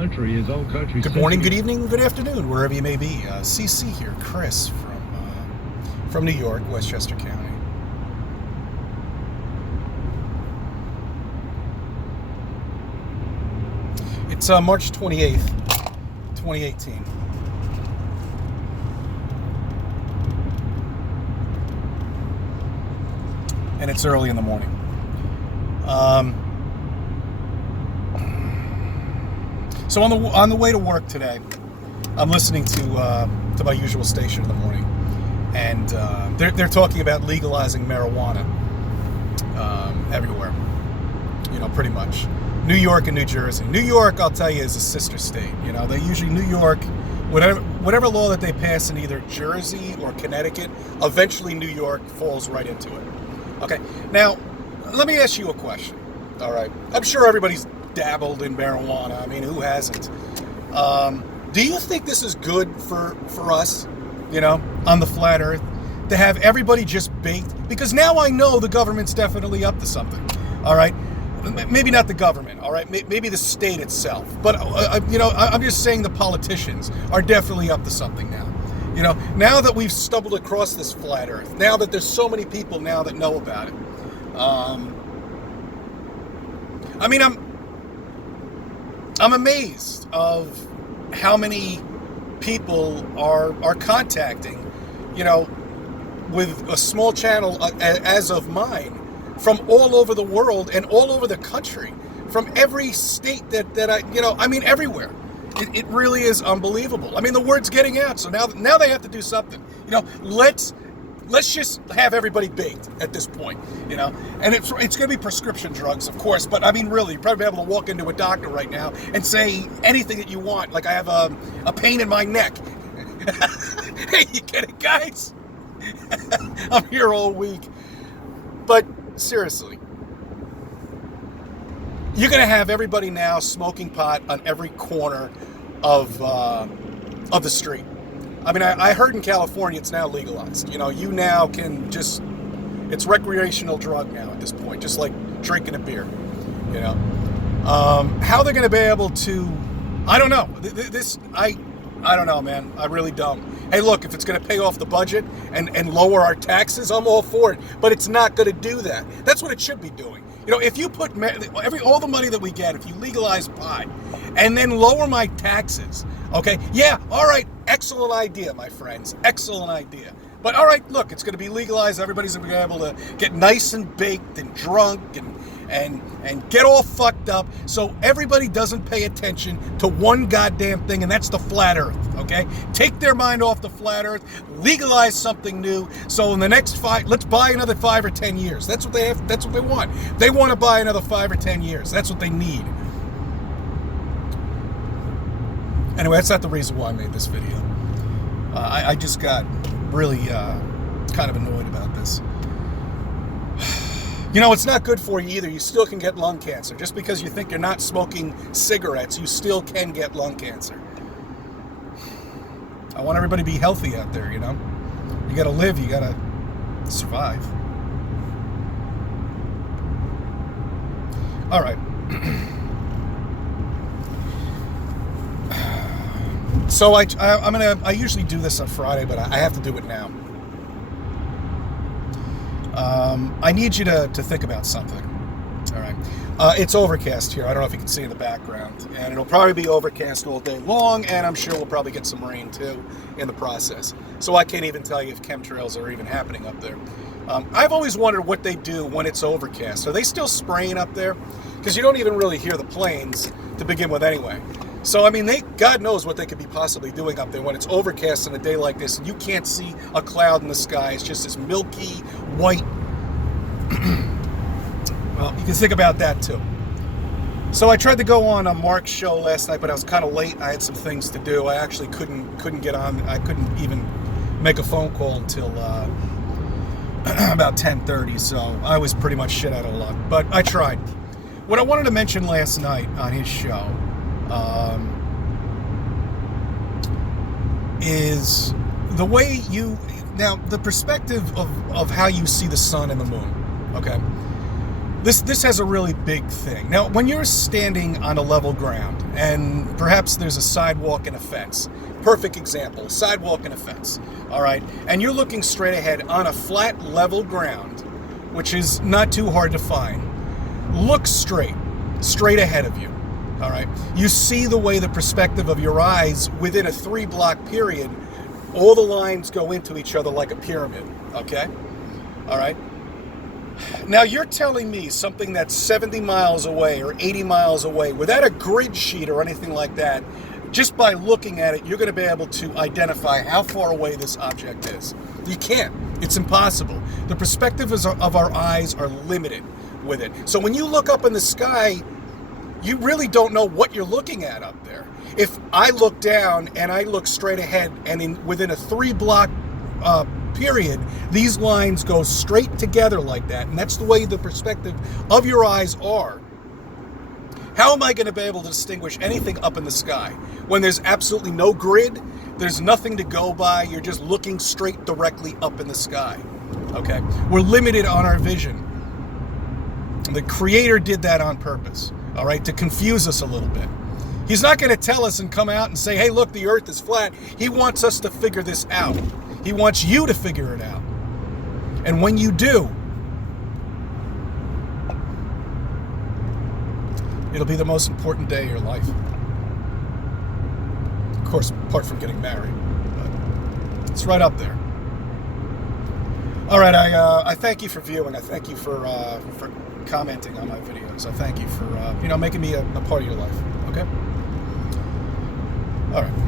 country is all country. Good morning, good evening, good afternoon, wherever you may be. CC here, Chris from New York, Westchester County. It's March 28th, 2018. And it's early in the morning. So on the way to work today, I'm listening to my usual station in the morning, and they're talking about legalizing marijuana everywhere. You know, pretty much. New York and New Jersey. New York, I'll tell you, is a sister state. You know, they usually New York, whatever law that they pass in either Jersey or Connecticut, eventually New York falls right into it. Okay. Now, let me ask you a question. All right. I'm sure everybody's dabbled in marijuana. I mean, who hasn't? Do you think this is good for us, you know, on the flat earth, to have everybody just baked? Because now I know the government's definitely up to something. All right. Maybe not the government, all right? Maybe the state itself. But, you know, I'm just saying the politicians are definitely up to something now. You know, now that we've stumbled across this flat earth, now that there's so many people now that know about it. I mean, I'm amazed of how many people are contacting, you know, with a small channel as of mine, from all over the world and all over the country, from every state that I, you know, I mean, everywhere. It really is unbelievable. I mean, the word's getting out, so now they have to do something. You know, let's just have everybody baked at this point, you know. And it's going to be prescription drugs, of course, but I mean, really, you'd probably be able to walk into a doctor right now and say anything that you want. Like, I have a pain in my neck. Hey, you get it, guys? I'm here all week. But seriously, you're going to have everybody now smoking pot on every corner of the street. I mean, I heard in California it's now legalized. You know, you now can just, it's recreational drug now at this point, just like drinking a beer, you know. How they're going to be able to, I don't know. I don't know, man. I really don't. Hey, look, if it's going to pay off the budget and lower our taxes, I'm all for it. But it's not going to do that. That's what it should be doing. You know, if you put all the money that we get, if you legalize pot and then lower my taxes, okay? Yeah, all right. Excellent idea, my friends. Excellent idea. But all right, look, it's going to be legalized. Everybody's going to be able to get nice and baked and drunk and get all fucked up, so everybody doesn't pay attention to one goddamn thing, and that's the flat earth, okay? Take their mind off the flat earth, legalize something new, so in the next let's buy another 5 or 10 years. That's what they have, that's what they want. They want to buy another 5 or 10 years. That's what they need. Anyway, that's not the reason why I made this video. I just got really kind of annoyed about this. You know, it's not good for you either. You still can get lung cancer. Just because you think you're not smoking cigarettes, you still can get lung cancer. I want everybody to be healthy out there, you know? You gotta live, you gotta survive. All right. So I usually do this on Friday, but I have to do it now. I need you to think about something. All right. It's overcast here. I don't know if you can see in the background. And it'll probably be overcast all day long, and I'm sure we'll probably get some rain, too, in the process. So I can't even tell you if chemtrails are even happening up there. I've always wondered what they do when it's overcast. Are they still spraying up there? Because you don't even really hear the planes to begin with anyway. So, I mean, God knows what they could be possibly doing up there when it's overcast on a day like this and you can't see a cloud in the sky. It's just this milky white. Well, you can think about that too. So I tried to go on a Mark's show last night, but I was kind of late. I had some things to do. I actually couldn't get on. I couldn't even make a phone call until about 10:30. So I was pretty much shit out of luck. But I tried. What I wanted to mention last night on his show is the way the perspective of how you see the sun and the moon. Okay. This has a really big thing. Now, when you're standing on a level ground, and perhaps there's a sidewalk and a fence, perfect example, sidewalk and a fence, all right, and you're looking straight ahead on a flat, level ground, which is not too hard to find, look straight ahead of you, all right? You see the way the perspective of your eyes within a 3-block period, all the lines go into each other like a pyramid, okay? All right? Now, you're telling me something that's 70 miles away or 80 miles away, without a grid sheet or anything like that, just by looking at it, you're going to be able to identify how far away this object is. You can't. It's impossible. The perspectives of our eyes are limited with it. So when you look up in the sky, you really don't know what you're looking at up there. If I look down and I look straight ahead, and within a 3-block period, these lines go straight together like that, and that's the way the perspective of your eyes are. How am I going to be able to distinguish anything up in the sky when there's absolutely no grid? There's nothing to go by. You're just looking straight directly up in the sky. Okay? We're limited on our vision. The Creator did that on purpose, all right, to confuse us a little bit. He's not going to tell us and come out and say, hey, look, the earth is flat. He wants us to figure this out. He wants you to figure it out. And when you do, it'll be the most important day of your life. Of course, apart from getting married. But it's right up there. All right, I thank you for viewing. I thank you for commenting on my videos. I thank you for making me a part of your life. Okay? All right.